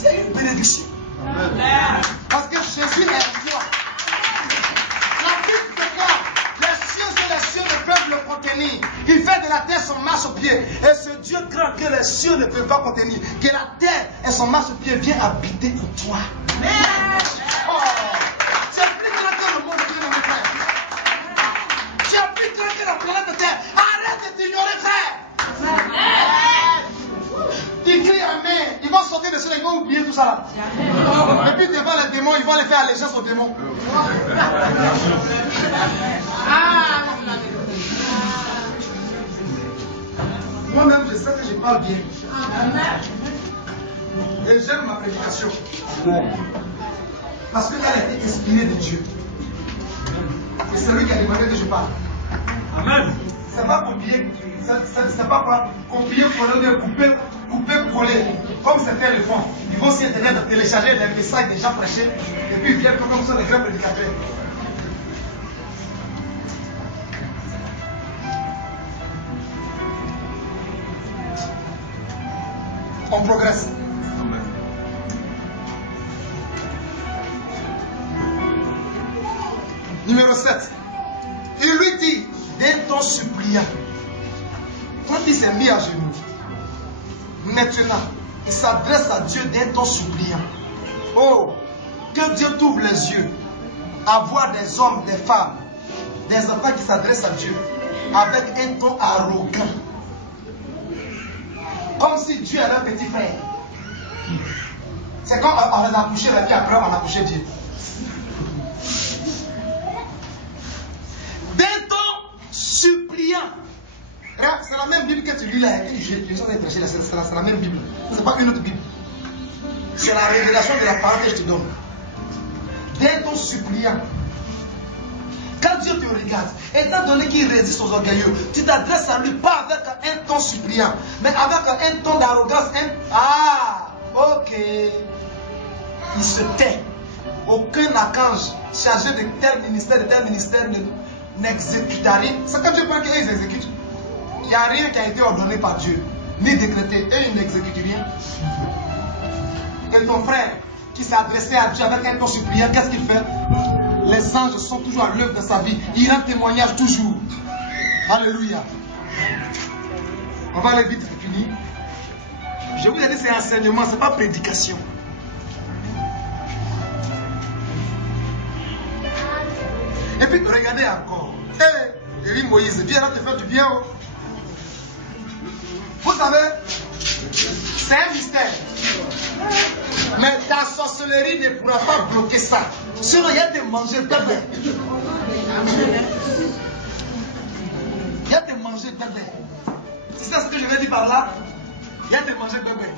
c'est une bénédiction. Amen. Parce que Jésus est roi. La Bible déclare, les cieux et les cieux ne peuvent le contenir. Il fait de la terre son marche-pied. Et ce Dieu grand que les cieux ne peuvent pas contenir, que la terre et son marche-pied viennent habiter en toi. Amen. Oh, tu es plus grand que le monde, Dieu, mon frère. Tu es plus grand que la planète Terre. Arrête de t'ignorer, frère. Amen. Il crie Amen. Ils vont sortir de cela, ils vont oublier tout ça là. Et puis devant les démons, ils vont aller faire allégeance aux démons. Moi-même, je sais que je parle bien. Et j'aime ma prédication. Parce qu'elle a été inspirée de Dieu. Et c'est lui qui a demandé que je parle. Amen. C'est pas copier, c'est pas copier, coller, couper, coller. Comme certains le font. Ils vont sur Internet télécharger les messages des gens prêchés. Et puis ils viennent comme ça des grands prédicateurs. On progresse. Amen. Numéro 7. Il lui dit d'un ton suppliant. Quand il s'est mis à genoux, maintenant, il s'adresse à Dieu d'un ton suppliant. Oh, que Dieu t'ouvre les yeux à voir des hommes, des femmes, des enfants qui s'adressent à Dieu avec un ton arrogant. Comme si Dieu avait un petit frère. C'est comme on les a couchés, et puis après on a couché Dieu. D'un ton suppliant. C'est la même Bible que tu lis là. C'est la même Bible. Ce n'est pas une autre Bible. C'est la révélation de la parole que je te donne. D'un ton suppliant. Quand Dieu te regarde, étant donné qu'il résiste aux orgueilleux, tu t'adresses à lui pas avec un ton suppliant, mais avec un ton d'arrogance. Ah, ok. Il se tait. Aucun archange chargé de tel ministère n'exécute rien. C'est quand Dieu parle qu'ils exécutent. Il n'y a rien qui a été ordonné par Dieu, ni décrété, et il n'exécute rien. Et ton frère qui s'est adressé à Dieu avec un ton suppliant, qu'est-ce qu'il fait? Les anges sont toujours à l'œuvre de sa vie. Il rend témoignage toujours. Alléluia. On va aller vite, c'est fini. Je vous ai dit, c'est enseignement, ce n'est pas prédication. Et puis, regardez encore. Hé, Élie Moïse, viens là te faire du bien. Oh. Vous savez, c'est un mystère. Mais ta sorcellerie ne pourra pas bloquer ça. Sinon, il y a des manger bébé. Il y a des manger bébé. C'est ça ce que je vais dire par là. Il y a des manger bébé.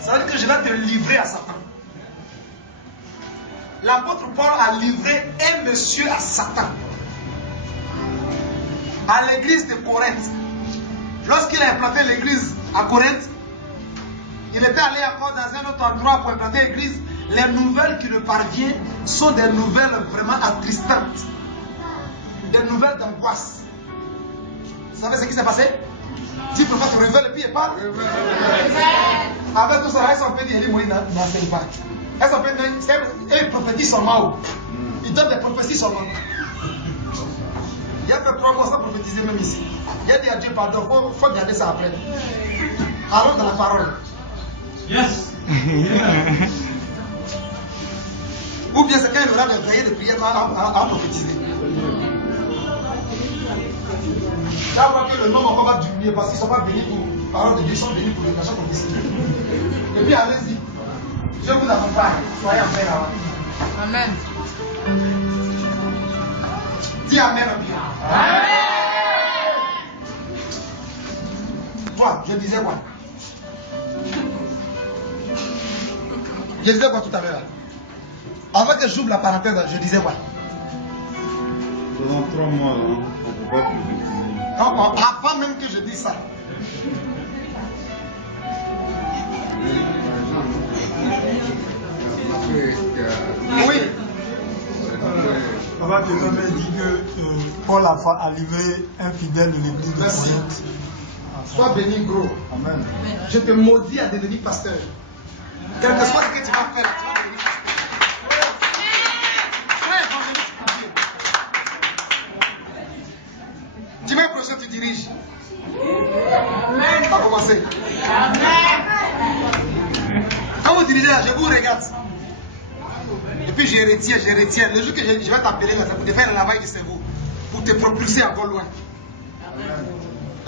Ça veut dire que je vais te livrer à Satan. L'apôtre Paul a livré un monsieur à Satan. À l'église de Corinthe. Lorsqu'il a implanté l'église à Corinthe, il était allé encore dans un autre endroit pour implanter l'église. Les nouvelles qui le parviennent sont des nouvelles vraiment attristantes. Des nouvelles d'angoisse. Vous savez ce qui s'est passé? Dit prophète se révèle et puis il parle. Avec tout ça, est-ce qu'on peut dire Élie n'enseigne pas? Est-ce qu'on peut dire il prophétise seulement? Il donne des prophéties seulement. Il a fait 3 mois sans prophétiser même ici. Il a dit à Dieu pardon, il faut garder ça après. Allons dans la parole. Yes. Ou bien c'est quand il aura des veillées de prière à prophétiser. Là, on voit que le nom encore va diminuer parce qu'ils ne sont pas bénis pour parole de Dieu, ils sont bénis pour l'éducation prophétique. Et puis allez-y. Je vous accompagne. Soyez en paix là-bas. Amen. Dis Amen bien. Amen. Toi, je disais quoi? Je disais quoi tout à l'heure? Avant que j'ouvre la parenthèse, je disais quoi? Pendant 3 mois, on ne peut pas prophétiser. Avant même que je dise ça. Oui. Papa Théodore dit que Paul a livré un fidèle de l'église de Corinthe. Sois béni, gros. Amen. Je te maudis à devenir pasteur. Quel que soit ce que tu vas faire, tu vas devenir dimanche prochain, tu diriges. On va commencer. Quand vous dirigez là, je vous regarde. Et puis je retiens. Le jour que je vais t'appeler là, c'est pour te faire le lavage du cerveau. Pour te propulser encore loin.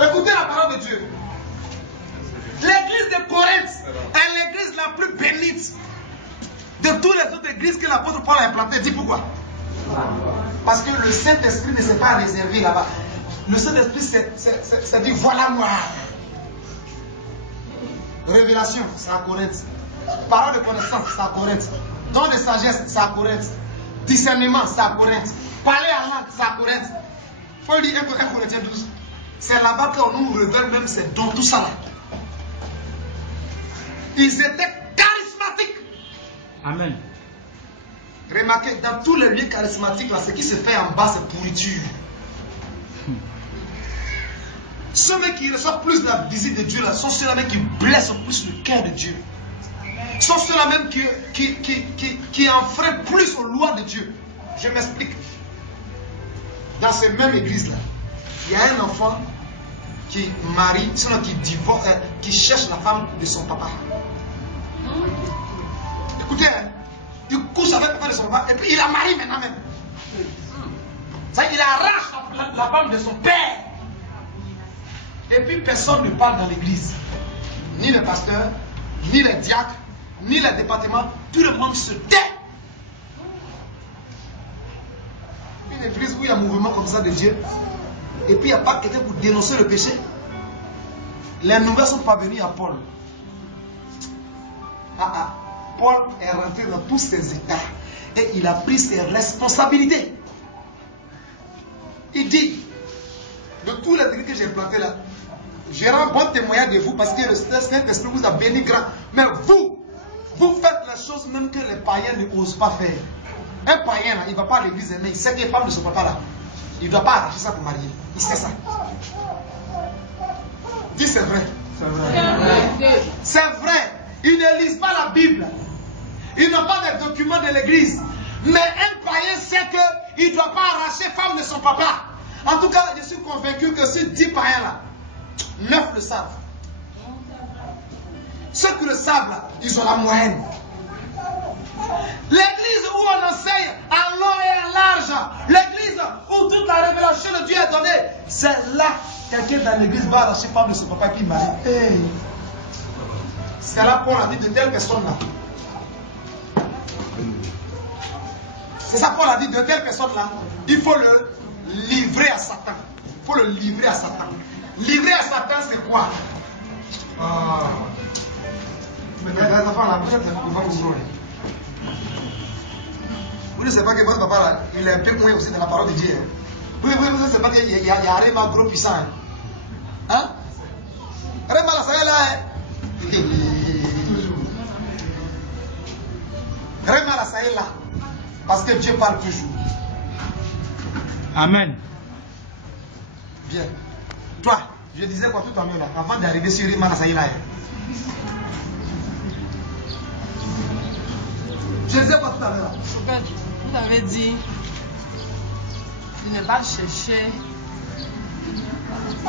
Écoutez la parole de Dieu. L'église de Corinthe est l'église la plus bénite de toutes les autres églises que l'apôtre Paul a implantées. Dis pourquoi? Parce que le Saint-Esprit ne s'est pas réservé là-bas. Le Saint-Esprit s'est dit voilà moi. Révélation, c'est à Corinthe. Parole de connaissance, c'est à Corinthe. Don de sagesse, c'est à Corinthe. Discernement, c'est à Corinthe. Parler en langue, c'est à Corinthe. Il faut lire 1 Corinthiens 12. C'est là-bas qu'on nous révèle même ces dons, tout ça là. Ils étaient charismatiques. Amen. Remarquez, dans tous les lieux charismatiques, là, ce qui se fait en bas, c'est pourriture. Ceux qui reçoivent plus la visite de Dieu, là, sont ceux-là même qui blessent plus le cœur de Dieu. Sont ceux-là même qui enfreignent plus aux lois de Dieu. Je m'explique. Dans ces mêmes églises-là, il y a un enfant qui marie, sinon qui divorce, qui cherche la femme de son papa. Écoutez, il couche avec la femme de son papa et puis il la marie maintenant même. Ça, il arrache la femme de son père. Et puis personne ne parle dans l'église. Ni le pasteur, ni les diacres, ni le département. Tout le monde se tait. Une église où il y a un mouvement comme ça de Dieu. Et puis il n'y a pas quelqu'un pour dénoncer le péché. Les nouvelles ne sont pas venues à Paul. Paul est rentré dans tous ses états. Et il a pris ses responsabilités. Il dit, de tous les églises que j'ai plantés là, je rends bon témoignage de vous parce que le Saint-Esprit vous a béni grand. Mais vous faites les choses même que les païens ne osent pas faire. Un païen là, il ne va pas à l'église, mais il sait que les femmes de son papa là, il ne doit pas arracher ça pour marier. Il sait ça. Dis c'est vrai. C'est vrai. C'est vrai. Ils ne lisent pas la Bible. Ils n'ont pas de documents de l'église. Mais un païen sait qu'il ne doit pas arracher femme de son papa. En tout cas, je suis convaincu que ces 10 païens là, 9 le savent. Ceux qui le savent là, ils ont la moyenne. L'église où on enseigne en long et en large, l'église où toute la révélation de Dieu est donnée, c'est là quelqu'un dans l'église va arracher femme de son papa qui marie. Hey. C'est là Paul a dit de telle personne là. C'est ça Paul a dit de telle personne là. Il faut le livrer à Satan. Il faut le livrer à Satan. Livrer à Satan, c'est quoi? Mais les enfants là, peut-être qu'ils vont vous jouer. Vous ne savez pas que votre papa là, il est un peu cloué aussi dans la parole de Dieu. Vous ne savez pas qu'il y a un Réma gros puissant. Hein? Réma là, ça est là. Réma là, ça est là. Parce que Dieu parle toujours. Amen. Bien. Toi, je disais quoi tout à l'heure là, avant d'arriver sur Réma là, ça est là. Je disais quoi tout à l'heure? Vous avez dit de ne pas chercher.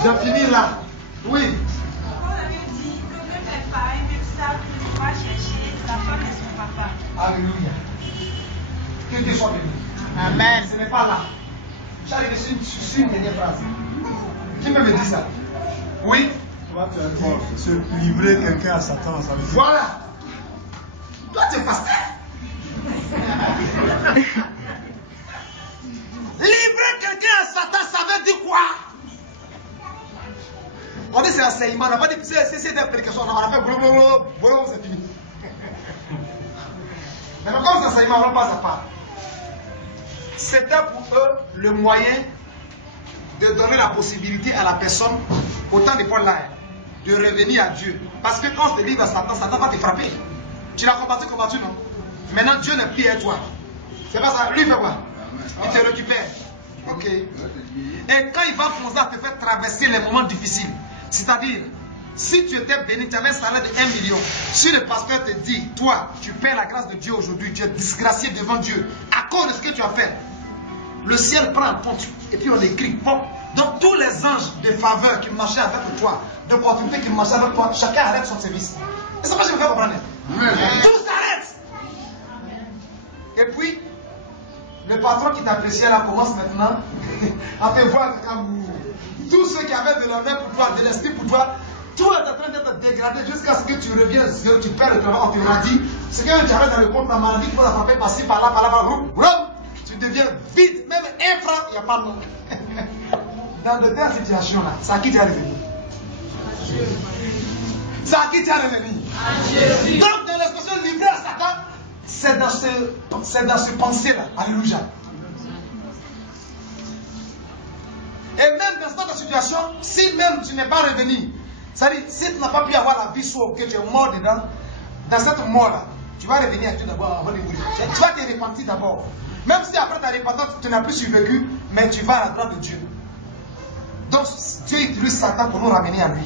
J'ai fini là. Oui. Vous avez dit que même les parents même savent qu'il ne faut pas chercher la femme de son papa. Alléluia. Que Dieu soit béni. Amen. Ce n'est pas là. J'arrive sur une dernière phrase. Qui peut me dire ça? Oui. Toi, tu as dit se livrer quelqu'un à Satan, ça veut dire. Voilà. Toi, tu es pasteur. Livrer quelqu'un à Satan, ça veut dire quoi? On dit c'est l'enseignement, on n'a pas dit c'est des prédications, on a fait blablabla, c'est fini. Mais comme c'est l'enseignement, on ne passe à part. C'était pour eux le moyen de donner la possibilité à la personne, au temps de Paul là, de revenir à Dieu. Parce que quand on te livre à Satan, Satan va te frapper. Tu l'as combattu, non? Maintenant, Dieu n'est plus avec toi. C'est pas ça. Lui, il fait quoi? Il te récupère. Ok. Et quand il va foncer à te faire traverser les moments difficiles, c'est-à-dire, Si tu étais béni, tu avais un salaire de 1 million. Si le pasteur te dit, toi, tu perds la grâce de Dieu aujourd'hui, tu es disgracié devant Dieu à cause de ce que tu as fait. Le ciel prend un compte et puis on écrit. Bon, donc tous les anges de faveur qui marchaient avec toi, d'opportunité qui marchaient avec toi, chacun arrête son service. Et ça va, je me fais comprendre. Tout s'arrête. Et puis, le patron qui t'appréciait là commence maintenant à te voir comme tous ceux qui avaient de l'amour pour toi, de l'esprit pour toi, tout est en train d'être dégradé jusqu'à ce que tu reviennes, tu perds le travail, on te l'a dit. Ce que tu avais dans le compte, la maladie, tu vas la frapper par-ci, par-là, par-là, tu deviens vide, même un franc, il n'y a pas de nom. Dans de telles situations-là, c'est à qui tu as revenu? C'est à qui tu as revenu? Donc, dans l'expression livrée à Satan, c'est dans ce pensée-là. Alléluia. Et même dans cette situation, si même tu n'es pas revenu, c'est-à-dire, si tu n'as pas pu avoir la vie sauve, que tu es mort dedans, dans cette mort-là, tu vas revenir à Dieu d'abord avant de mourir. Tu vas te repentir d'abord. Même si après ta repentance, tu n'as plus survécu, mais tu vas à la gloire de Dieu. Donc, Dieu utilise Satan pour nous ramener à lui.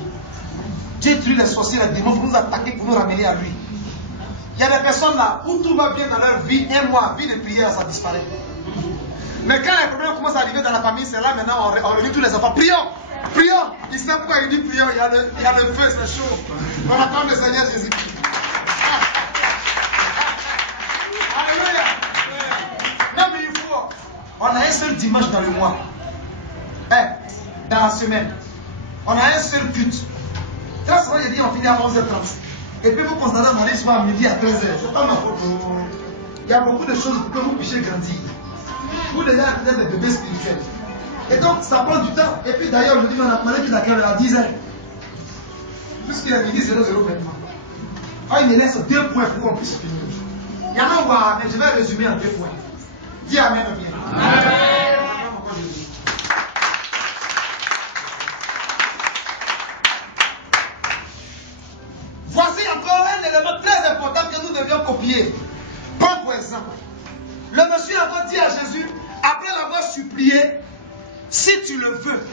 Dieu utilise les sorciers, les démons pour nous attaquer, pour nous ramener à lui. Il y a des personnes là où tout va bien dans leur vie, un mois, vie de prière, ça disparaît. Mais quand les problèmes commencent à arriver dans la famille, c'est là maintenant on réunit tous les enfants. Prions! Prions! Il sait pourquoi il dit prions, il y a le feu, c'est chaud. On attend le Seigneur Jésus-Christ. Alléluia! Non mais il faut. On a un seul dimanche dans le mois. Dans la semaine. On a un seul culte. Très souvent, il dit on finit à 11h30. Et puis vous constatez qu'on arrive souvent à midi à 13h. C'est pas ma faute. Il y a beaucoup de choses pour que vous puissiez grandir. Vous déjà êtes des bébés spirituels. Et donc ça prend du temps. Et puis d'ailleurs, aujourd'hui, on a demandé qu'il accueille à 10h. Puisqu'il est midi 00 maintenant. Il me laisse 2 points pour qu'on puisse finir. Il y en a où, mais je vais résumer en 2 points. Dis Amen ou bien. Amen. Voici encore un élément très important que nous devions copier. Prends pour exemple. Le monsieur a encore dit à Jésus, après l'avoir supplié, si tu le veux,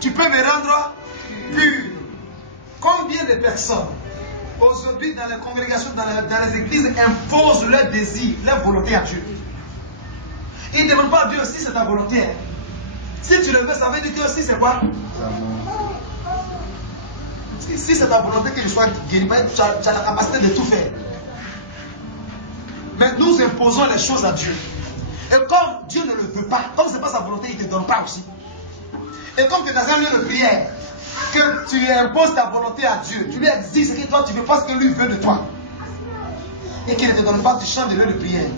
tu peux me rendre pur. Combien de personnes aujourd'hui dans les congrégations, dans les églises, imposent leur désir, leur volonté à Dieu? Ils ne demandent pas à Dieu si c'est ta volonté. Si tu le veux, ça veut dire que si c'est quoi? Si c'est ta volonté que je sois guéri, tu as la capacité de tout faire. Mais nous imposons les choses à Dieu. Et comme Dieu ne le veut pas, comme ce n'est pas sa volonté, il ne te donne pas aussi. Et comme tu es dans un lieu de prière, que tu imposes ta volonté à Dieu, tu lui exiges ce que toi tu veux pas, ce que lui veut de toi. Et qu'il ne te donne pas, tu changes de lieu de prière.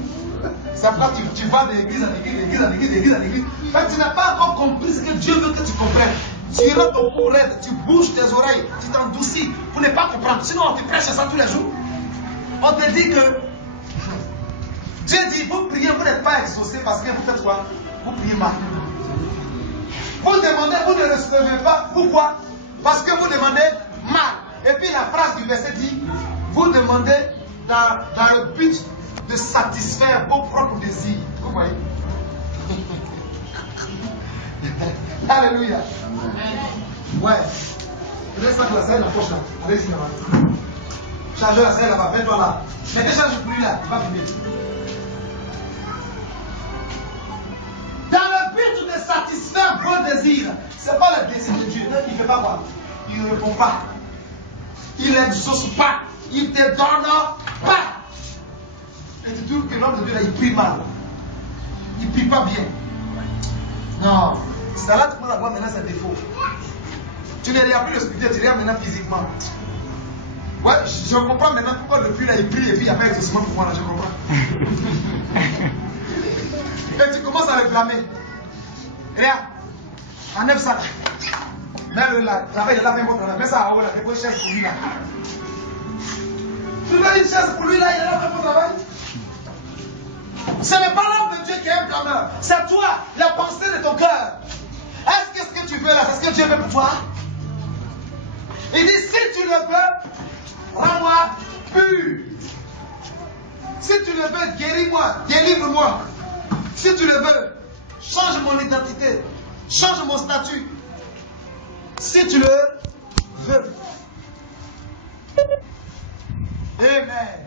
C'est pourquoi tu vas d'église en église. Mais tu n'as pas encore compris ce que Dieu veut que tu comprennes. Tu rentres ton cou raide, tu bouges tes oreilles, tu t'endoucis pour ne pas comprendre. Sinon on te prêche ça tous les jours. On te dit que Dieu dit, vous priez, vous n'êtes pas exaucé parce que vous faites quoi? Vous priez mal. Vous demandez, vous ne recevez pas. Pourquoi? Parce que vous demandez mal. Et puis la phrase du verset dit, vous demandez dans le but de satisfaire vos propres désirs. Vous voyez? Alléluia. Ouais. Peut-être ça que la selle la poche là. Allez-y là-bas. Chargez la selle là-bas. Fais-toi là. Mais décharge pour lui là. Il va filmer. Dans le but de satisfaire vos désirs. Ce n'est pas le désir de Dieu. Il ne fait pas quoi? Il ne répond pas. Il n'exauce pas. Il ne te donne pas. Et tu trouves que l'homme de Dieu là, il prie mal. Il ne prie pas bien. Non. C'est là que tu peux avoir maintenant ses défauts. Tu ne regardes plus le spirituel, tu regardes maintenant physiquement. Ouais, je comprends maintenant pourquoi depuis là il prie et puis il n'y a pas exaucement pour moi là, je comprends. Et tu commences à le blâmer. Regarde, enlève ça là. Mets-le là. Travaille là, mets ça en haut là, fais une chaise pour lui là. Tu veux une chaise pour lui là, il est là, fais ton travail. Ce n'est pas l'homme de Dieu qui est un blâmeur. C'est toi, la pensée de ton cœur. Est-ce que ce que tu veux là, c'est ce que Dieu veut pour toi? Il dit, si tu le veux, rends-moi pur. Si tu le veux, guéris-moi, délivre-moi. Si tu le veux, change mon identité, change mon statut. Si tu le veux. Amen.